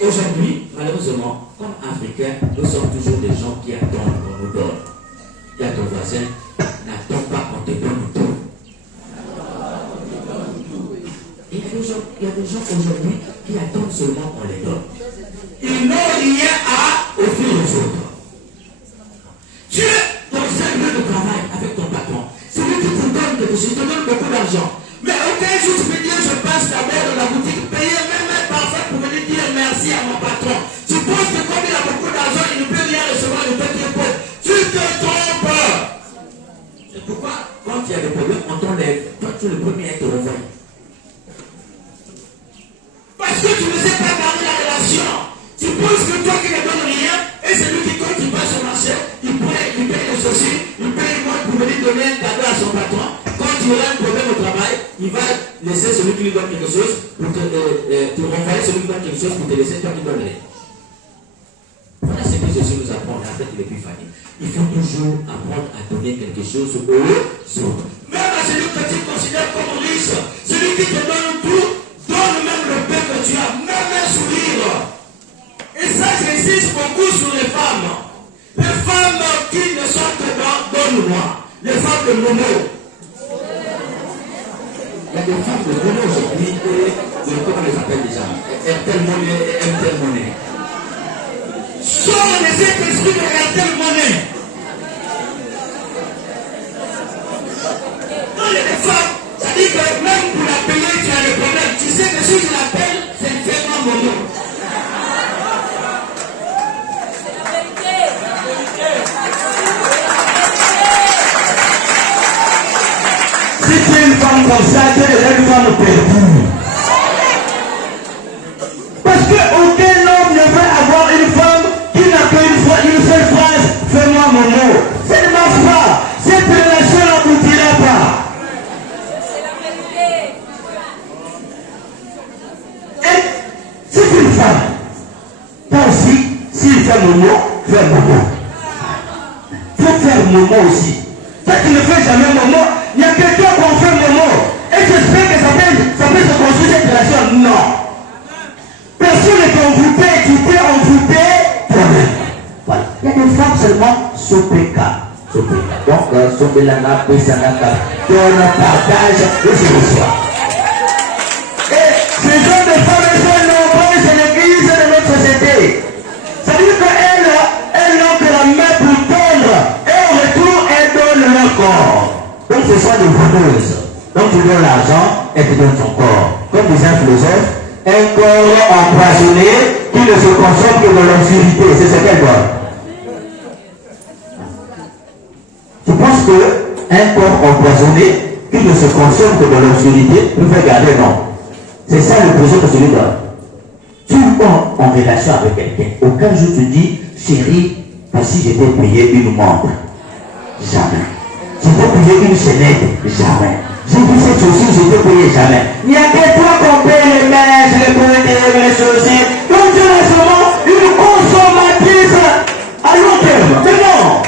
Et aujourd'hui, malheureusement, comme Africains, nous sommes toujours des gens qui attendent qu'on nous donne. Il y a ton voisin, n'attends pas qu'on te donne tout. Il y a des gens aujourd'hui qui attendent seulement qu'on les donne. Ils n'ont rien à offrir aux autres. Tu es dans un lieu de travail avec ton patron. C'est lui qui te donne quelque chose, te donne beaucoup d'argent. Mais aucun jour tu peux dire je passe d'abord dans la boutique, payer même un parfait pour venir dire merci à mon patron. Tu penses que comme il a beaucoup d'argent, il ne peut rien recevoir de toi qui est pauvre. Tu te trompes. C'est pourquoi quand il y a des problèmes, on t'enlève. Toi tu es le premier à te renvoyer. Parce que tu ne sais pas garder la relation. Tu penses que toi qui ne donnes rien, et c'est lui qui, quand il va sur le marché, il paye les chaussures, il paye moins pour venir donner un cadeau à son patron. Quand il aura un problème au travail, il va laisser celui qui lui donne quelque chose pour te renvoyer celui qui donne quelque chose pour te laisser toi qui donne rien. Voilà ce que Jésus nous apprend en fait l'épiphanie. Il faut toujours apprendre à donner quelque chose aux autres. Même à celui que tu considères comme riche, celui qui te donne tout, donne même le pain que tu as, même un sourire. Et ça, j'insiste beaucoup sur les femmes. Les femmes qui ne sont que dans donne-moi. Les femmes de Momo. Il y a des femmes de Momo aujourd'hui, comment on les appelle déjà? Airtel Money et Airtel Money. Sors les esprits de Airtel Money. Non, il y a des femmes, ça dit que même pour la payer, tu as des problèmes. Tu sais que si tu l'appelles, c'est vraiment Momo. Si tu es une femme comme ça, tu es une femme perdue. Parce qu'aucun homme ne veut avoir une femme qui n'a qu'une seule phrase, fais-moi mon mot. Ça ne marche pas. Cette relation n'aboutira pas. Et c'est une femme. Toi aussi, s'il fait mon mot, fais mon mot. Il faut faire mon mot aussi. Toi qui ne fais jamais mon mot, il y a quelqu'un qu'on fait mon mot. Et j'espère que ça peut se construire cette relation. Non. Personne n'est envoûté, tu t'es envoûté toi-même. Voilà. Il y a des femmes seulement sous péka. Donc, sous Belana, Pessanaka, on partage et se reçoit. Et ces gens de femmes sont nombreuses dans l'église de notre société. Ça veut dire qu'elles n'ont que la main pour tendre. Et au retour, elles donnent leur corps. Donc ce sont des voleuses. Donc tu donnes l'argent, elle te donne son corps. Comme disait un philosophe, un corps empoisonné qui ne se consomme que de l'obscurité. C'est ce qu'elle donne. Tu penses qu'un corps empoisonné qui ne se consomme que de l'obscurité peut faire garder? Non. C'est ça le besoin que tu lui donnes. Tu es en relation avec quelqu'un. Aucun jour tu dis, chérie, si je t'ai payé une montre. Jamais. Je t'ai payé une chaînette. Jamais. J'ai vu cette chaussure, je t'ai payé jamais. Il n'y a que toi qu'on paye les mèches, les bonnets, les chaussures. Donc tu es seulement une consommatrice à long terme. Mais non.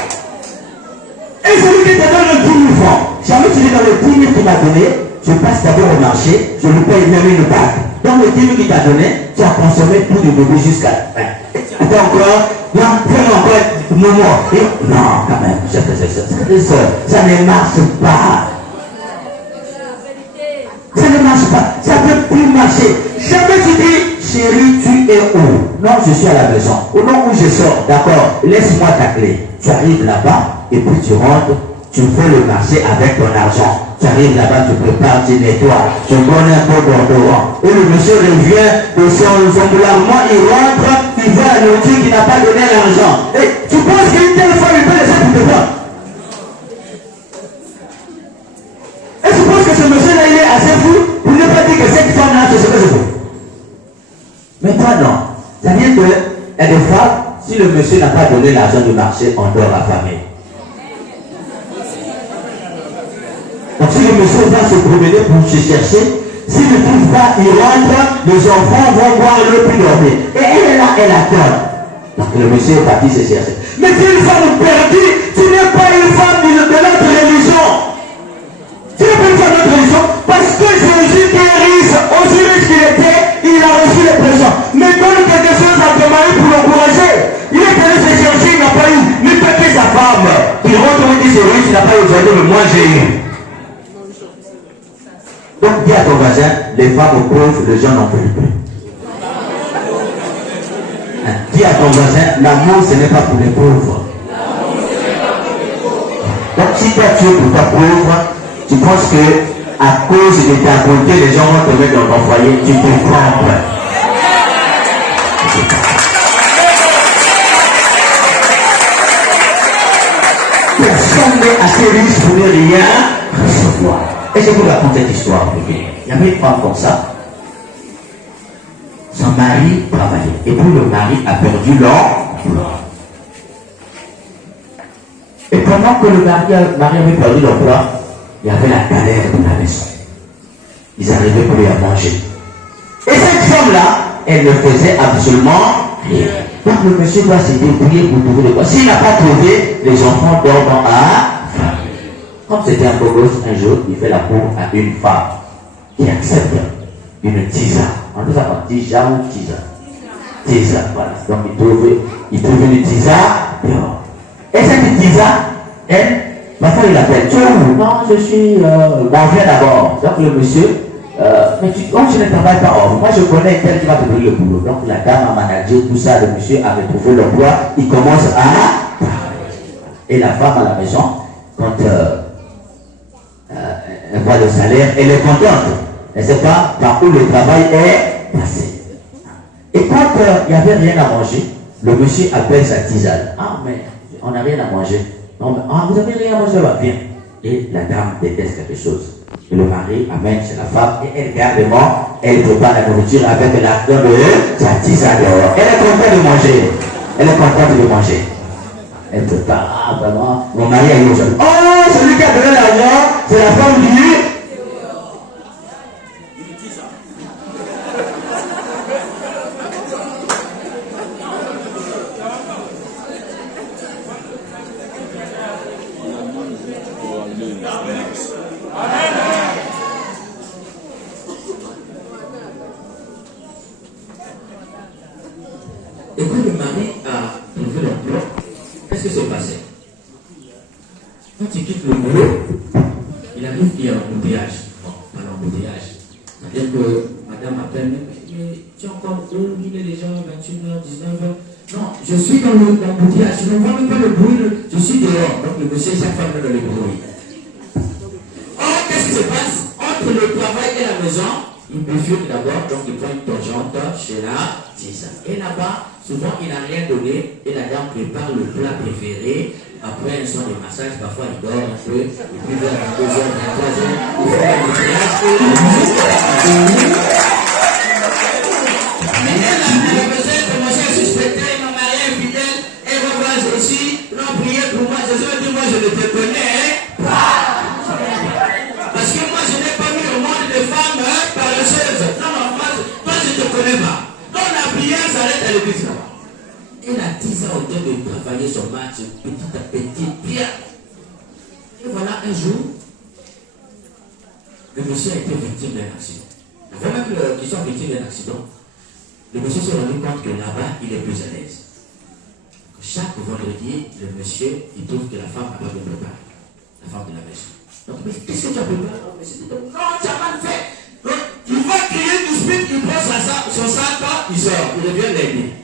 Et celui qui te donne 10 000 francs, jamais tu dis dans le 10 000 qu'il m'a donné, je passe d'abord au marché, je lui paye même une bague. Dans le 10 000 qu'il t'a donné, tu as consommé tout du début jusqu'à la fin. Attends encore, non, fais-moi encore un moment. Non, quand même, ça ne marche pas. Ça ne marche pas, ça ne peut plus marcher. Jamais tu dis, chérie, tu es où? Non, je suis à la maison. Au moment où je sors, d'accord, laisse-moi ta clé. Tu arrives là-bas, et puis tu rentres, tu fais le marché avec ton argent. Tu arrives là-bas, tu prépares, tu nettoies, tu donnes un peu d'odorant. Et le monsieur revient de son boulangement, il rentre, il voit la nourriture qui n'a pas donné l'argent. Et tu penses qu'une telle femme, il peut laisser pour te voir? Et tu penses que ce monsieur-là, il est assez fou pour ne pas dire que cette femme-là, c'est ce que je veux. Mais toi, non. Ça vient que, il y a des fois, si le monsieur n'a pas donné l'argent du marché, on dort affamé. Donc si le monsieur va se promener pour se chercher, s'il ne trouve pas, il rentre, les enfants vont voir le plus dormir. Et elle est là, elle attend. Donc le monsieur est parti se chercher. Mais tu es une femme perdue, tu n'es pas une femme de notre religion. Tu n'es pas une femme de notre religion parce que Jésus qui est riche, aussi riche qu'il était, il a reçu les présents. Mais donne quelque chose voisin, les femmes pauvres, les gens n'en veulent plus. Dis à ton voisin, l'amour ce n'est pas pour les pauvres. Donc si toi tu es pour ta pauvre, tu penses que à cause de ta beauté, les gens vont te mettre dans ton foyer, tu te trompes. Personne n'est assez riche pour ne rien recevoir. Et je vous raconte cette histoire. Il y avait une femme comme ça. Son mari travaillait. Et puis le mari a perdu l'emploi. Et pendant que le mari avait perdu l'emploi, il y avait la galère de la maison. Ils n'arrivaient plus à manger. Et cette femme-là, elle ne faisait absolument rien. Donc le monsieur doit se débrouiller pour trouver le quoi. S'il n'a pas trouvé, les enfants dorment à faim. Comme c'était un beau gosse, un jour, il fait la cour à une femme qui accepte une tisane. On nous appelle tisane ou tisane. Tisane, voilà. Donc il trouve une tisane dehors. Et cette tisane, elle, parfois il appelle, tu es où? Non, je suis, viens d'abord. Donc le monsieur, mais je ne travaille pas, moi je connais tel qui va te donner le boulot. Donc la dame a managé tout ça, le monsieur a retrouvé l'emploi, il commence à travailler. Et la femme à la maison, quand elle voit le salaire, elle est contente. Elle ne sait pas par où le travail est passé. Et quand il n'y avait rien à manger, le monsieur appelle sa tisane. Ah, mais on n'a rien à manger. Non, mais, vous n'avez rien à manger, va bien. Et la dame déteste quelque chose. Et le mari amène chez la femme et elle gardement, elle prépare la nourriture avec l'argent de sa tisane dehors. Elle est contente de manger. Elle est contente de manger. Elle prépare, ah vraiment, mon mari a eu aujourd'hui. Oh, celui qui a donné l'argent, c'est la femme du. Et quand le mari a trouvé l'emploi, qu'est-ce qui s'est passé? Quand il quitte le boulot, il arrive qu'il y a un embouteillage. Bon, pas l'embouteillage. C'est-à-dire que madame appelle, mais tu es encore où? Il est déjà 21h, 19h. Non, je suis dans l'embouteillage, je ne vois même pas le bruit, je suis dehors. Donc le monsieur, chaque femme dans le bruit. Or, qu'est-ce qui se passe? Entre le travail et la maison, il bifurque d'abord, donc il prend une tangente chez la tisane. Et là-bas, souvent il n'a rien donné et la dame prépare le plat préféré. Après un son de massage, parfois il dort un peu. Et puis vers 22h, 23h, il fait un ménage. Mais elle a besoin de commencer à suspecter, mon mari est fidèle, et revoit Jésus, non, priez pour moi. Jésus a dit, moi je ne te connais pas. Parce que moi je n'ai pas mis au monde de femmes paresseuses. Non, toi je ne te connais pas. Donc la prière s'arrête à l'église là-bas. Et la tisane au temps de travailler son match petit à petit, bien. Et voilà, un jour, le monsieur a été victime d'un accident. Avant même qu'il soit victime d'un accident, le monsieur s'est rendu compte que là-bas, il est plus à l'aise. Chaque vendredi, le monsieur, il trouve que la femme n'a pas bien préparé. La femme de la maison. Donc, mais qu'est-ce que tu as préparé? Non, tu as mal fait. Donc, il va crier du speed, il prend son sac, il sort, il revient l'aider.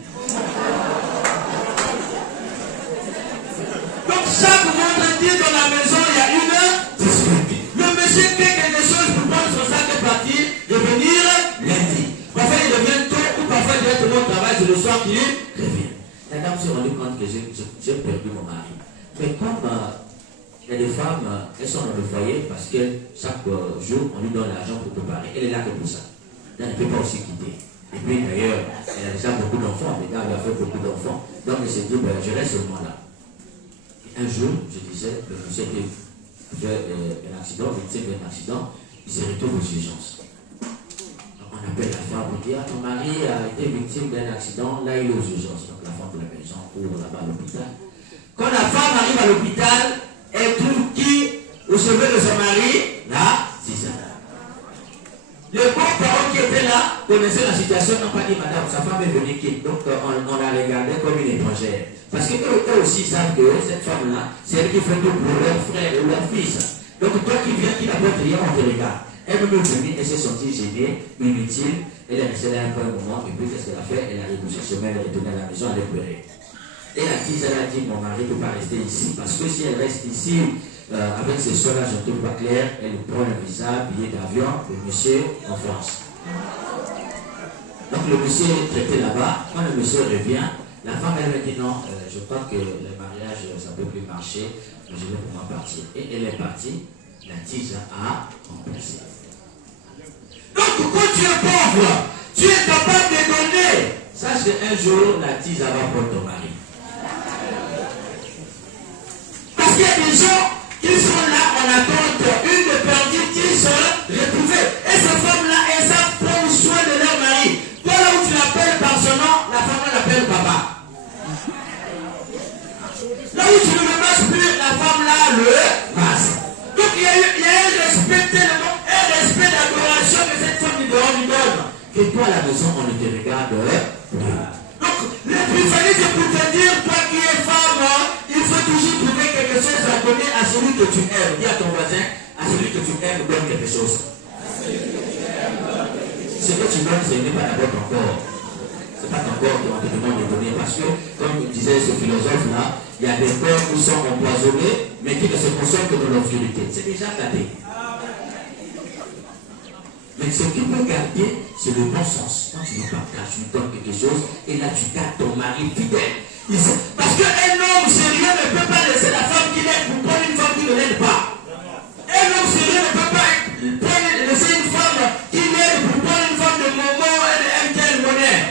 Donc, chaque vendredi dans la maison, il y a une dispute. Le monsieur fait quelque chose pour prendre son sac et partir, revenir lundi. Parfois, il revient tôt, ou parfois, directement au travail, c'est le soir qu'il revient. La dame s'est rendue compte que j'ai perdu mon mari. Mais comme il y a des femmes, elles sont dans le foyer parce que chaque jour, on lui donne l'argent pour préparer. Elle est là que pour ça. Elle ne peut pas aussi quitter. Et puis d'ailleurs, elle a déjà beaucoup d'enfants. Les gars, elle a fait beaucoup d'enfants. Donc elle s'est dit, ben, je reste seulement là. Et un jour, je disais, le monsieur qui fait un accident, victime d'un accident, il se retrouve aux urgences. Donc on appelle la femme pour dire, ton mari a été victime d'un accident, là il est aux urgences. Donc la femme de la maison court là-bas à l'hôpital. Quand la femme arrive à l'hôpital, elle trouve qui au chevet de son mari? La tisane. Les beaux-parents qui étaient là connaissaient la situation, n'ont pas dit, madame, sa femme est venue qui? Donc on la regardait comme une étrangère. Parce qu'eux aussi savent que cette femme-là, c'est elle qui fait tout pour leur frère ou leur fils. Donc toi qui viens, qui n'apporte rien, on te regarde. Elle est venue, elle s'est sentie gênée, inutile. Elle est restée là un moment, et puis qu'est-ce qu'elle a fait? Elle a rebouché son chemin, elle est retournée à la maison, elle est pleurée. Et la fille, elle a dit, mon mari ne peut pas rester ici, parce que si elle reste ici, avec ses soeurs là, je ne trouve pas clair, elle prend un visa, billet d'avion, le monsieur en France. Donc le monsieur est traité là-bas. Quand le monsieur revient, la femme elle me dit non, je crois que le mariage ça ne peut plus marcher, je vais pour moi partir. Et elle est partie, la tige a remplacé. Donc quand tu es pauvre, tu es capable de donner. Sache qu'un jour la tige va prendre ton mari. Parce qu'il y a des gens qui sont là en attente, une de perdue qui se retrouvée. Et ces femmes-là, elles savent prendre soin de leur mari. Toi là où tu l'appelles par son nom, la femme l'appelle papa. Là où tu ne le masses plus, la femme là le masse. Donc il y a un respect tellement, un respect d'adoration que cette femme lui donne. Que toi à la maison on ne te regarde plus. Donc l'épiphanie c'est pour te dire, toi qui es femme, il faut toujours trouver quelque chose à donner à celui que tu aimes. Dis à ton voisin, à celui que tu aimes, donne quelque chose. Ce que tu donnes, ce n'est pas d'abord ton corps. Ce n'est pas ton corps qui te demande de donner. Parce que, comme disait ce philosophe-là, il y a des corps qui sont empoisonnés, mais qui ne se consomment que dans l'obscurité. C'est déjà gâté. Mais ce qui peut garder, c'est le bon sens. Quand tu lui partages, tu lui donnes quelque chose, et là tu gardes ton mari fidèle. Parce qu'un homme sérieux ne peut pas laisser la femme qu'il aime pour prendre une femme qui ne l'aide pas. Un homme sérieux ne peut pas laisser une femme qui l'aide pour prendre une femme de Momo et de MTL Monnaie.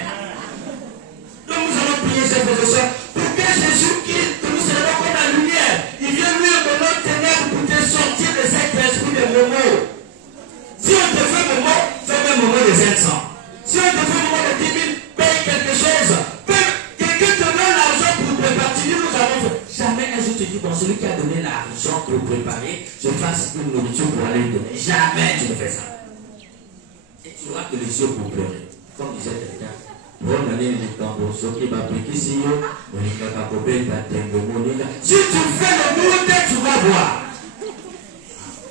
Donc nous allons prier ces frères pour que Jésus, que nous serons comme la lumière, il vient luire de notre ténèbres pour te sortir de cet esprit de Momo. Si on te fait Momo, fais un Momo de 500. Si on te fait Momo de 10 000, paye quelque chose. Quelqu'un te donne l'argent pour préparer. Nous avons fait. Jamais un jour tu dis, bon, celui qui a donné l'argent pour préparer, je fasse une nourriture pour aller lui donner. Jamais tu ne fais ça. Et tu auras que les yeux pour pleurer. Comme disait quelqu'un, si tu fais le monde, tu vas voir.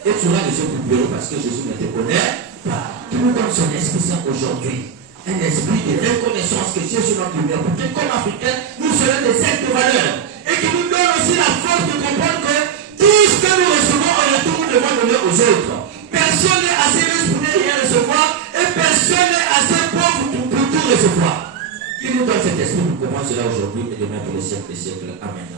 Et tu auras les yeux pour pleurer parce que Jésus ne te connaît pas. Tu nous donnes son Esprit Saint aujourd'hui. Un esprit de reconnaissance que Jésus notre lumière. Pour que comme Africains, nous serons des êtres de valeur. Et qui nous donne aussi la force de comprendre que tout ce que nous recevons en retour, nous devons donner aux autres. Personne n'est assez riche pour ne rien recevoir. Et personne n'est assez pauvre pour tout recevoir. Qui nous donne cet esprit pour comprendre cela aujourd'hui et demain pour les siècles des siècles. Amen.